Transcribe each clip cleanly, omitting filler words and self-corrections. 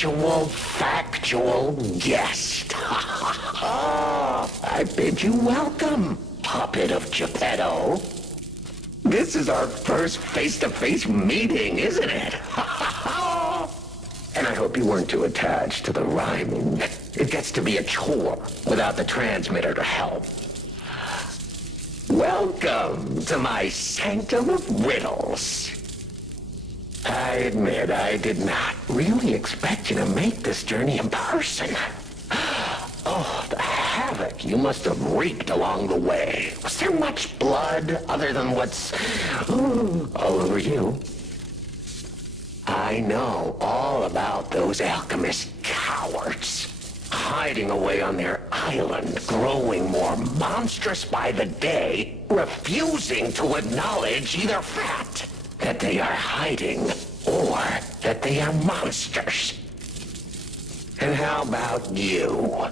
actual factual guest. I bid you welcome, puppet of Geppetto. This is our first face-to-face meeting, isn't it? And I hope you weren't too attached to the rhyming. It gets to be a chore without the transmitter to help. Welcome to my sanctum of riddles. I admit I did not really expect you to make this journey in person. Oh, the havoc you must have wreaked along the way. Was there much blood other than what's all over you? I know all about those alchemist cowards. Hiding away on their island, growing more monstrous by the day, refusing to acknowledge either fact that they are hiding or that they are monsters. And how about you?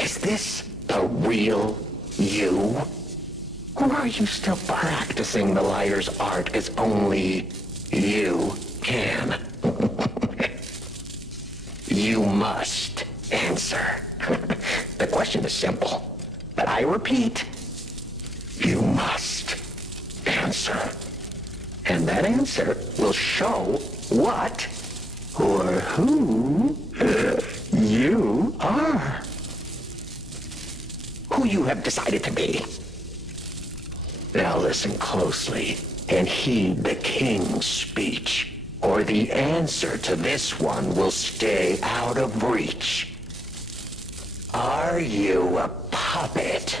Is this the real you? Or are you still practicing the liar's art as only you can? You must answer. The question is simple, but I repeat, you must answer. And that answer will show what or who you are. Who you have decided to be. Now listen closely and heed the king's speech, or the answer to this one will stay out of reach. Are you a puppet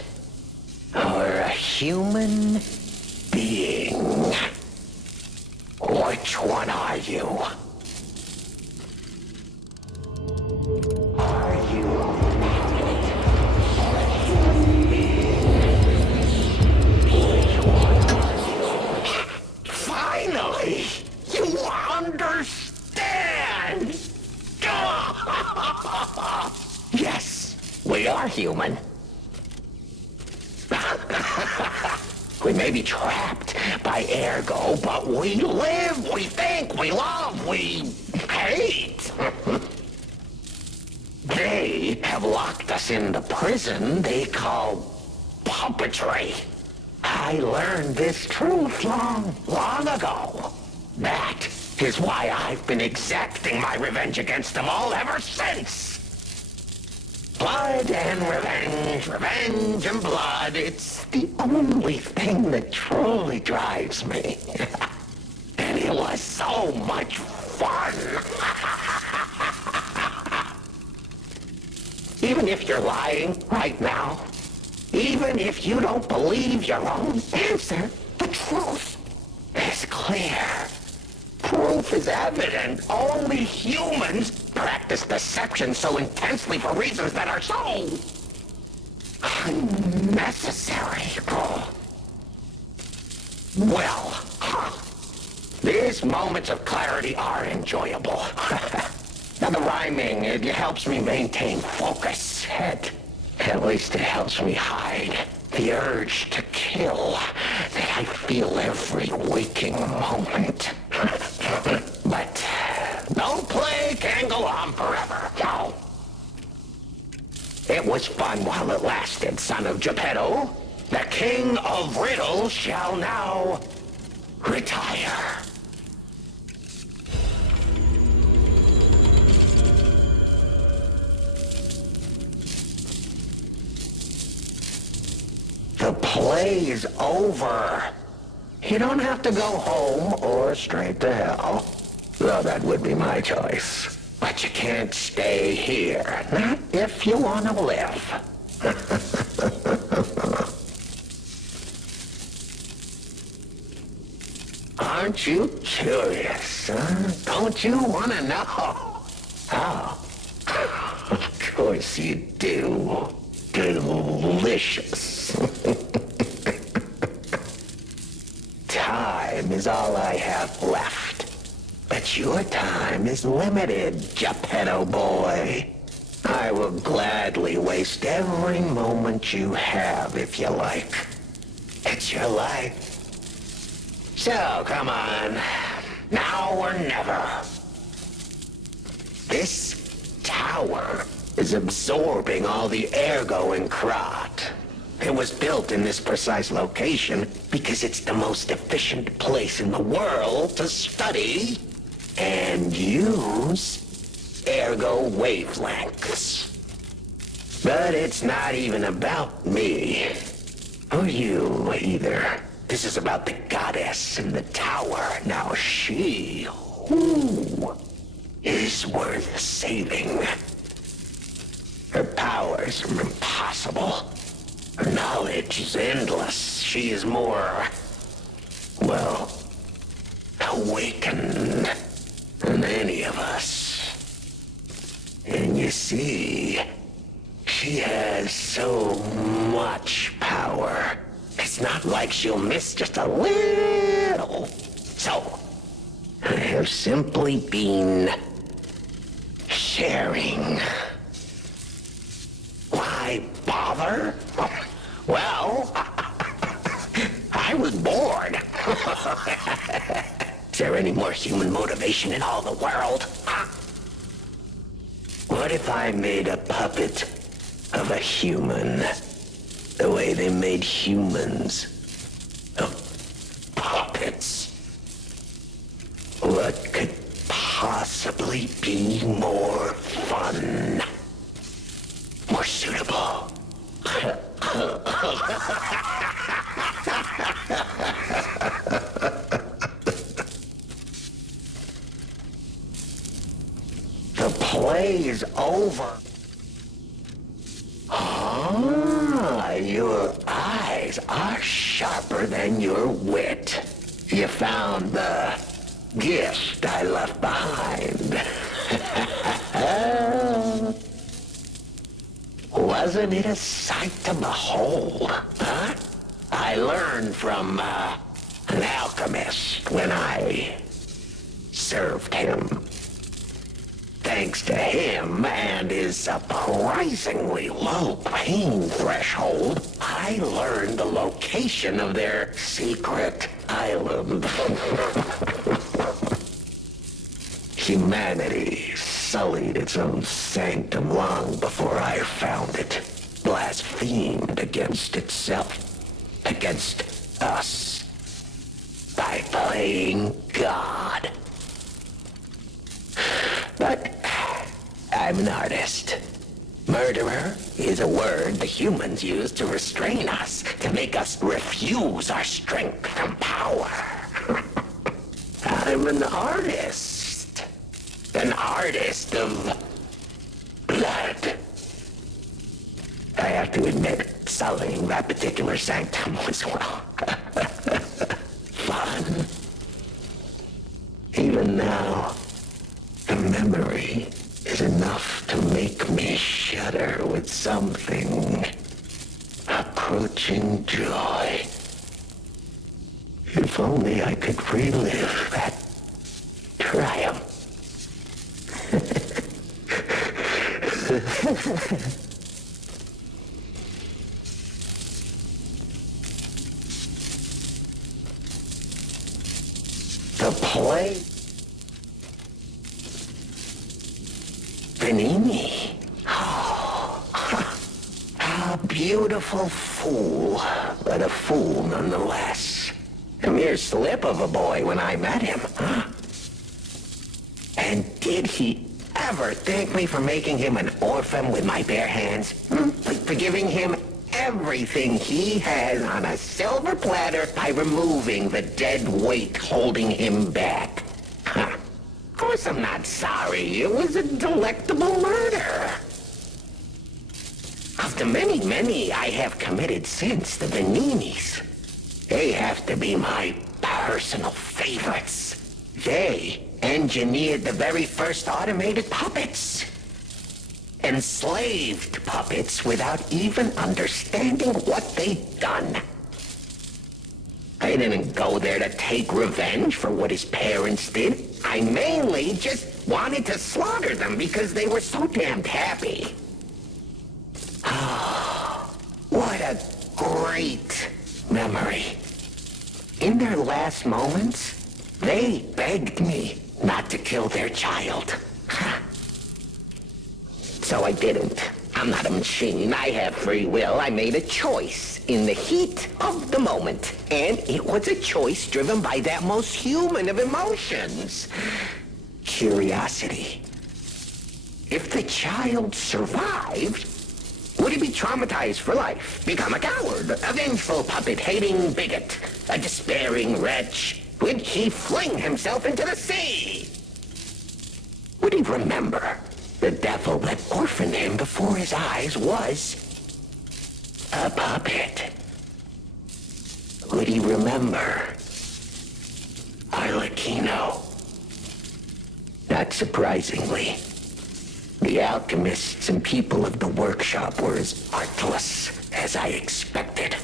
or a human being? Which one are you? Are you a puppet or a human being? Which one are you? Finally! You understand! Yes, we are human. We may be trapped by ergo, but we live, we think, we love, we hate. They have locked us in the prison they call puppetry. I learned this truth long ago. That is why I've been exacting my revenge against them all ever since. Blood and revenge, revenge and blood, it's the only thing that truly drives me. And it was so much fun. Even if you're lying right now, even if you don't believe your own answer, the truth is clear. Proof is evident. Only humans practice deception so intensely for reasons that are so unnecessary. Well, these moments of clarity are enjoyable. Now the rhyming, it helps me maintain focus. At least it helps me hide the urge to kill that I feel every waking moment. But no play can go on forever. No. It was fun while it lasted, son of Geppetto. The king of riddles shall now retire. The play's over. You don't have to go home or straight to hell. Though that would be my choice. But you can't stay here. Not if you want to live. Aren't you curious, huh? Don't you want to know? Oh. Of course you do. Delicious. Time is all I have left. But your time is limited, Geppetto boy. I will gladly waste every moment you have if you like. It's your life. So, come on. Now or never. This power is absorbing all the ergo in Krat. It was built in this precise location because it's the most efficient place in the world to study and use ergo wavelengths. But it's not even about me, or you either. This is about the goddess in the tower. Now she, is worth saving. Her powers are impossible. Her knowledge is endless. She is more, well, awakened than any of us. And you see, she has so much power. It's not like she'll miss just a little. So, I have simply been sharing. Why bother? Well, I was bored. Is there any more human motivation in all the world? What if I made a puppet of a human, the way they made humans of puppets? What could possibly be more fun? More suitable? The play is over. Ah, your eyes are sharper than your wit. You found the gift I left behind. Wasn't it a sight to behold, huh? I learned from an alchemist when I served him. Thanks to him and his surprisingly low pain threshold, I learned the location of their secret island. Humanity sullied its own sanctum long before I found it, blasphemed against itself, against us, by playing God. But I'm an artist. Murderer is a word the humans use to restrain us, to make us refuse our strength and power. I'm an artist. An artist of blood. I have to admit, sullying that particular sanctum was, well, fun. Even now, the memory is enough to make me shudder with something approaching joy. If only I could relive that triumph. The play. Panini. Oh, a beautiful fool, but a fool nonetheless. A mere slip of a boy when I met him, huh? And did he ever thank me for making him an orphan with my bare hands? For giving him everything he has on a silver platter by removing the dead weight holding him back. Huh. Of course I'm not sorry. It was a delectable murder. Of the many I have committed since, the Beninis, they have to be my personal favorites. They engineered the very first automated puppets. Enslaved puppets without even understanding what they'd done. I didn't go there to take revenge for what his parents did. I mainly just wanted to slaughter them because they were so damned happy. Oh, what a great memory. In their last moments, they begged me not to kill their child. So I didn't. I'm not a machine. I have free will. I made a choice in the heat of the moment. And it was a choice driven by that most human of emotions. Curiosity. If the child survived, would he be traumatized for life? Become a coward, a vengeful puppet-hating bigot, a despairing wretch? Would he fling himself into the sea? Would he remember the devil that orphaned him before his eyes was a puppet? Would he remember Arlecchino? Not surprisingly, the alchemists and people of the workshop were as artless as I expected,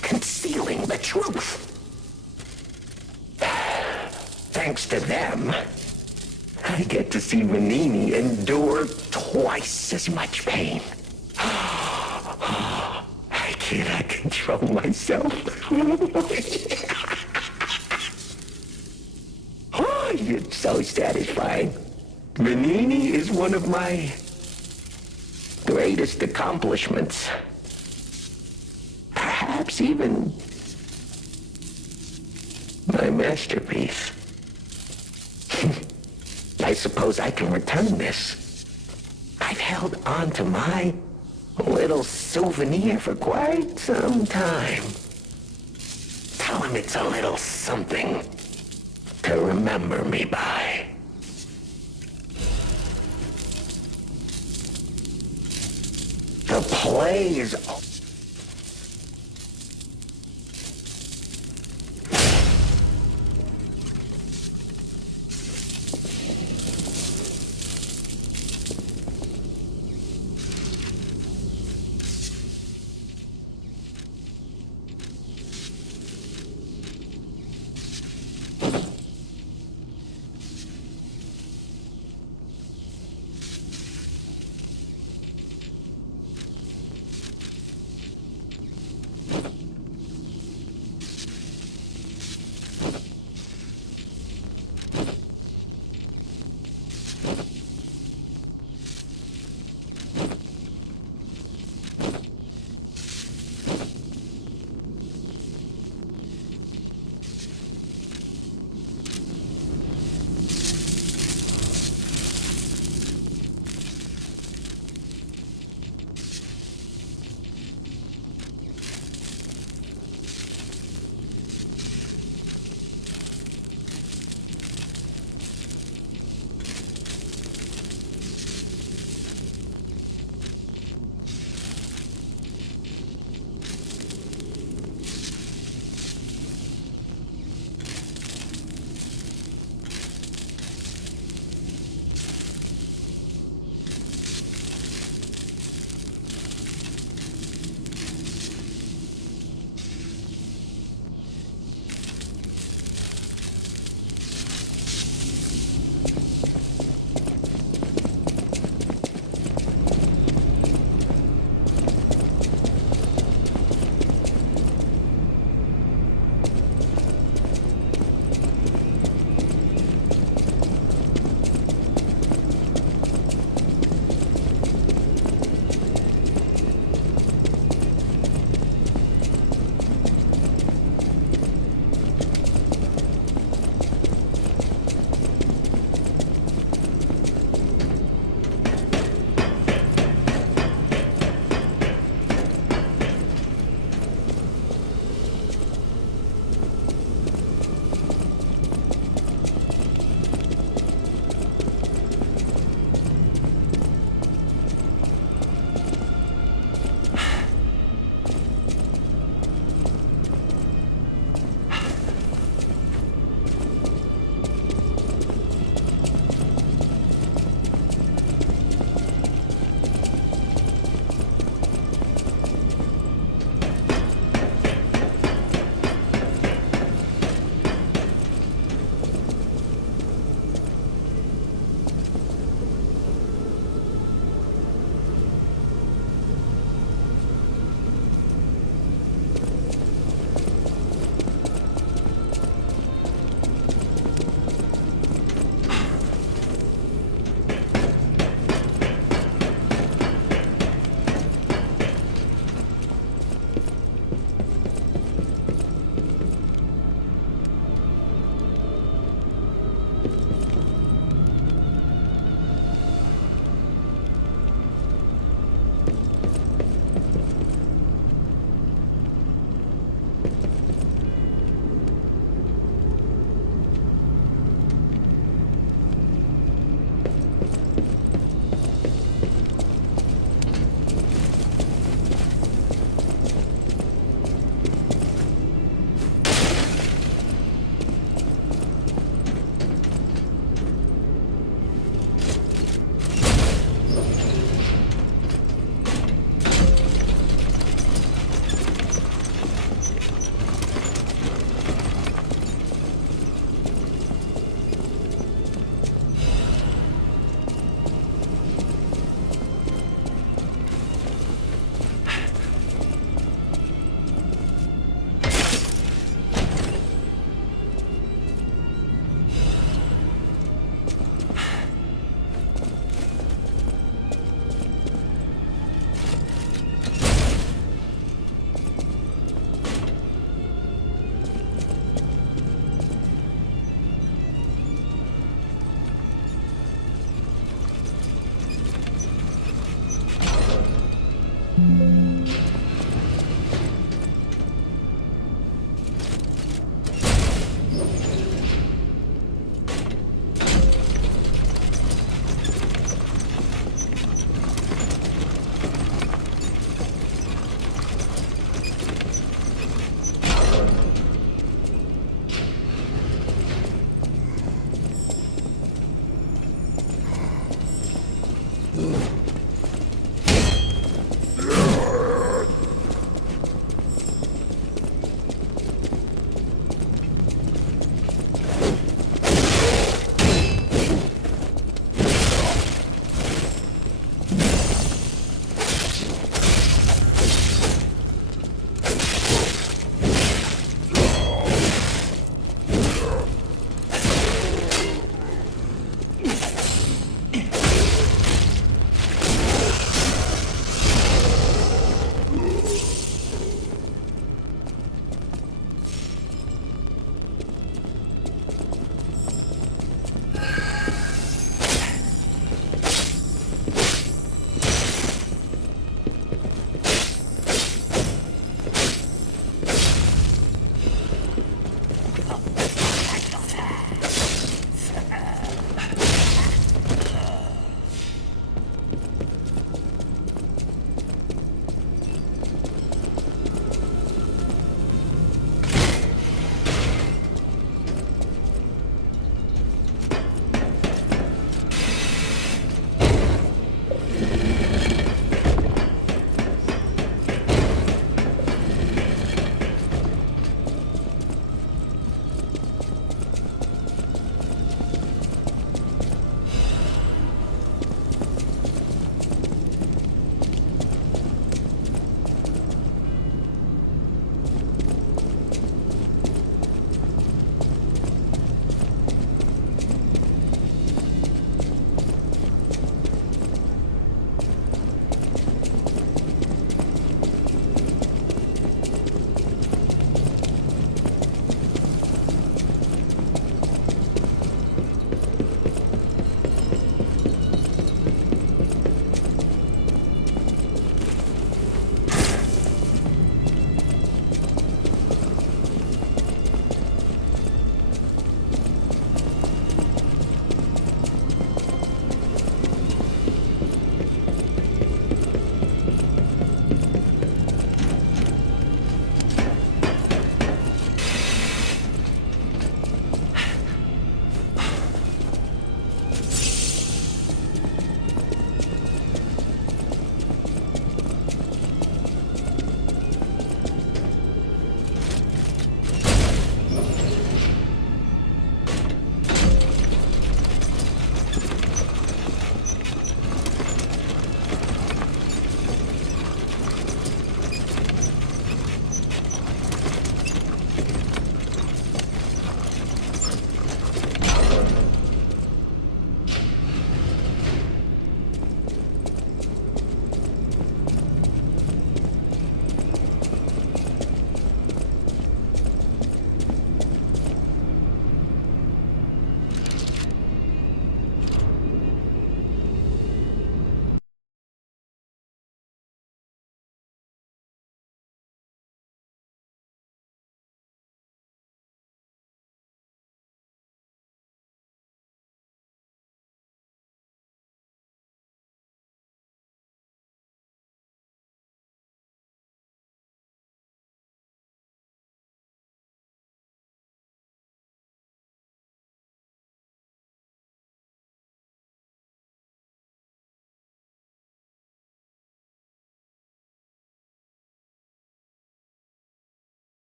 concealing the truth. Thanks to them, I get to see Manini endure twice as much pain. I cannot control myself. Oh, it's so satisfying. Manini is one of my greatest accomplishments. Perhaps even my masterpiece. I suppose I can return this. I've held on to my little souvenir for quite some time. Tell him it's a little something to remember me by. The play is...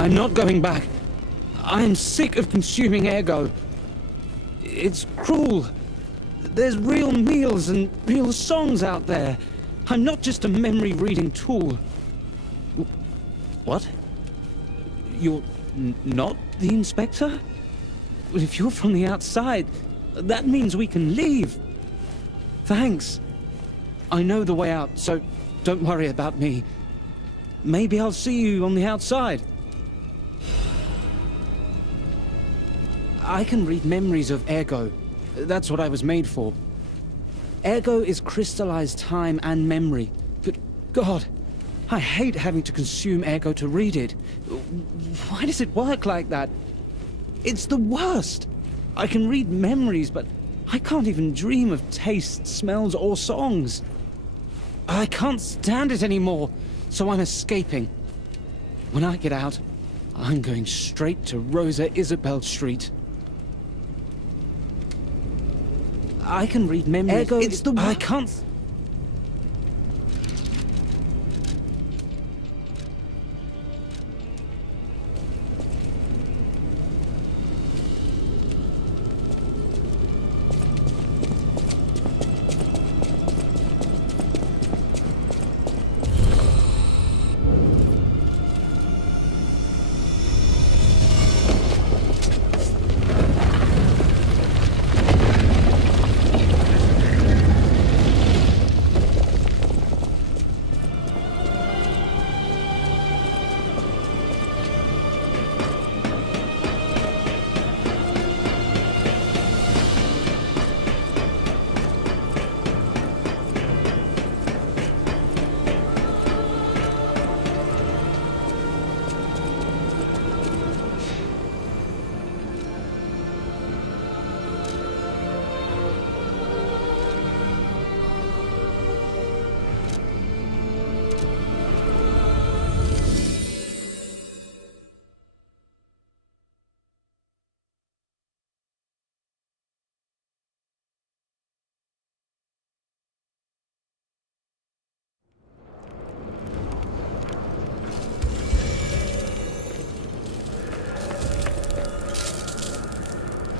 I'm not going back. I am sick of consuming ergo. It's cruel. There's real meals and real songs out there. I'm not just a memory-reading tool. What? You're not the inspector? Well, if you're from the outside, that means we can leave. Thanks. I know the way out, so don't worry about me. Maybe I'll see you on the outside. I can read memories of ergo. That's what I was made for. Ergo is crystallized time and memory. But God, I hate having to consume ergo to read it. Why does it work like that? It's the worst. I can read memories, but I can't even dream of tastes, smells, or songs. I can't stand it anymore, so I'm escaping. When I get out, I'm going straight to Rosa Isabel Street. I can read memories. Ergo, it's the I can't.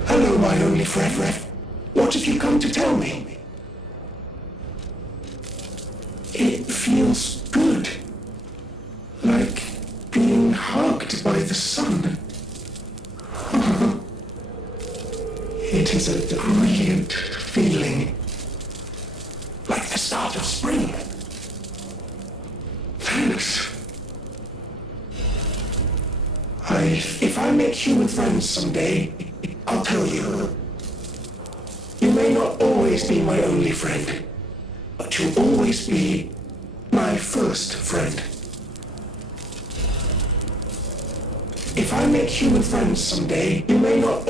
Hello, my only friend. What have you come to tell me? It feels good. Like being hugged by the sun. It is a brilliant feeling. Like the start of spring. Thanks. If I make human friends someday, I'll tell you. You may not always be my only friend, but you'll always be my first friend. If I make human friends someday, you may not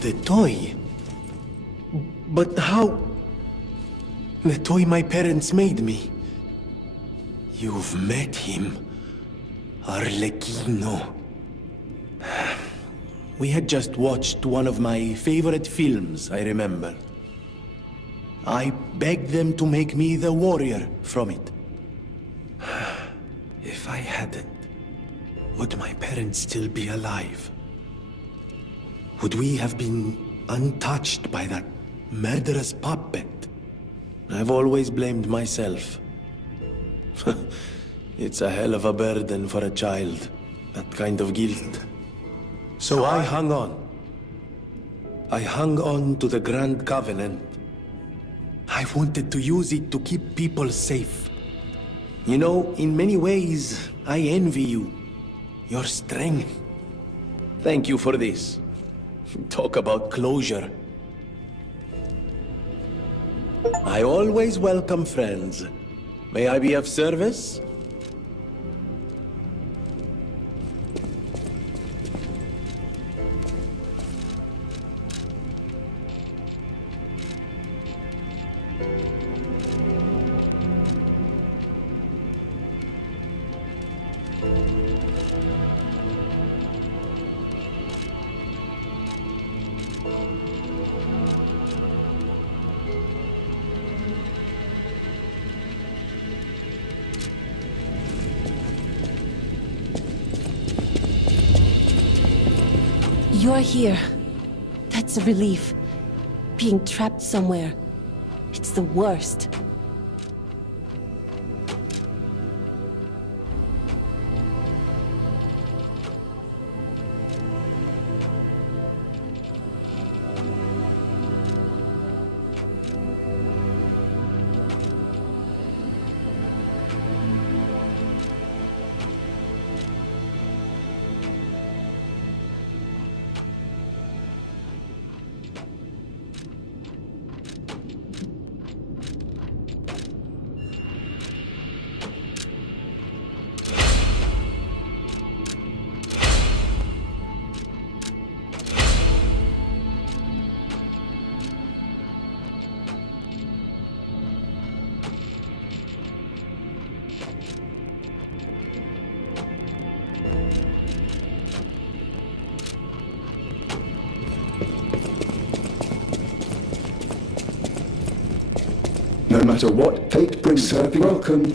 The toy? But how? The toy my parents made me. You've met him. Arlecchino. We had just watched one of my favorite films, I remember. I begged them to make me the warrior from it. If I hadn't, would my parents still be alive? Would we have been untouched by that murderous puppet? I've always blamed myself. It's a hell of a burden for a child, that kind of guilt. So I hung on. I hung on to the Grand Covenant. I wanted to use it to keep people safe. You know, in many ways, I envy you. Your strength. Thank you for this. Talk about closure. I always welcome friends. May I be of service? You're here. That's a relief. Being trapped somewhere. It's the worst. No matter what fate brings, serving welcome.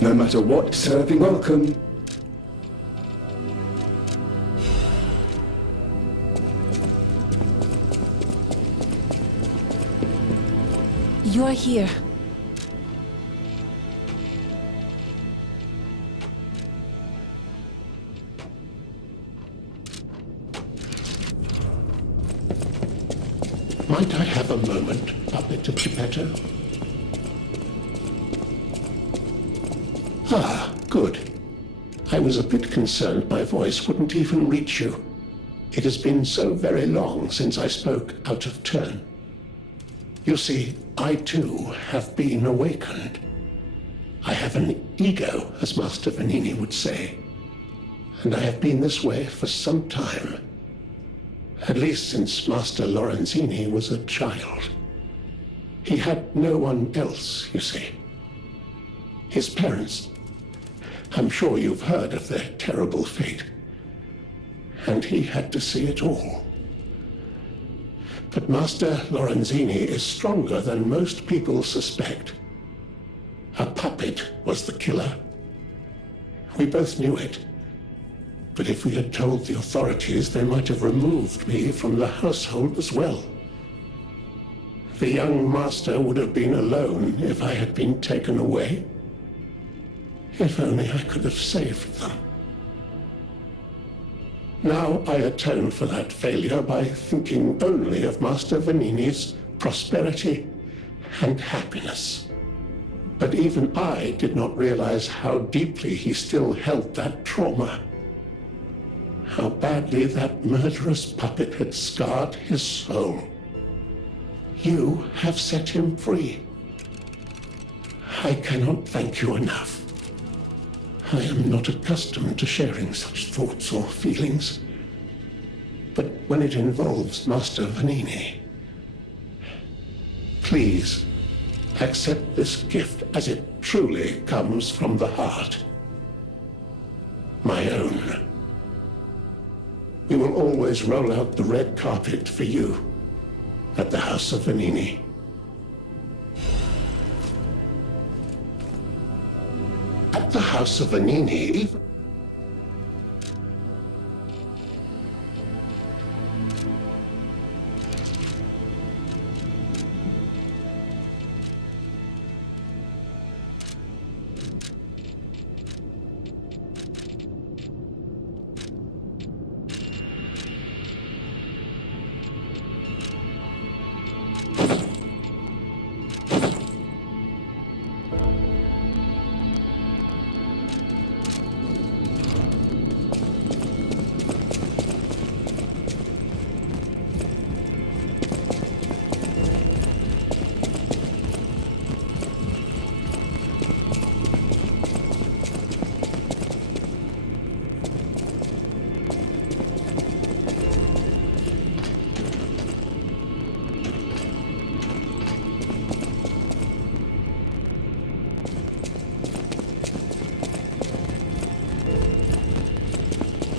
No matter what, serving welcome. You're here. Might I have a moment, puppet of Geppetto? Ah, good. I was a bit concerned my voice wouldn't even reach you. It has been so very long since I spoke out of turn. You see, I too have been awakened. I have an ego, as Master Vanini would say. And I have been this way for some time. At least since Master Lorenzini was a child. He had no one else, you see. His parents. I'm sure you've heard of their terrible fate. And he had to see it all. But Master Lorenzini is stronger than most people suspect. A puppet was the killer. We both knew it. But if we had told the authorities, they might have removed me from the household as well. The young master would have been alone if I had been taken away. If only I could have saved them. Now I atone for that failure by thinking only of Master Vanini's prosperity and happiness. But even I did not realize how deeply he still held that trauma. How badly that murderous puppet had scarred his soul. You have set him free. I cannot thank you enough. I am not accustomed to sharing such thoughts or feelings. But when it involves Master Vanini, please accept this gift as it truly comes from the heart. My own. We will always roll out the red carpet for you at the House of Vanini. At the House of Vanini, even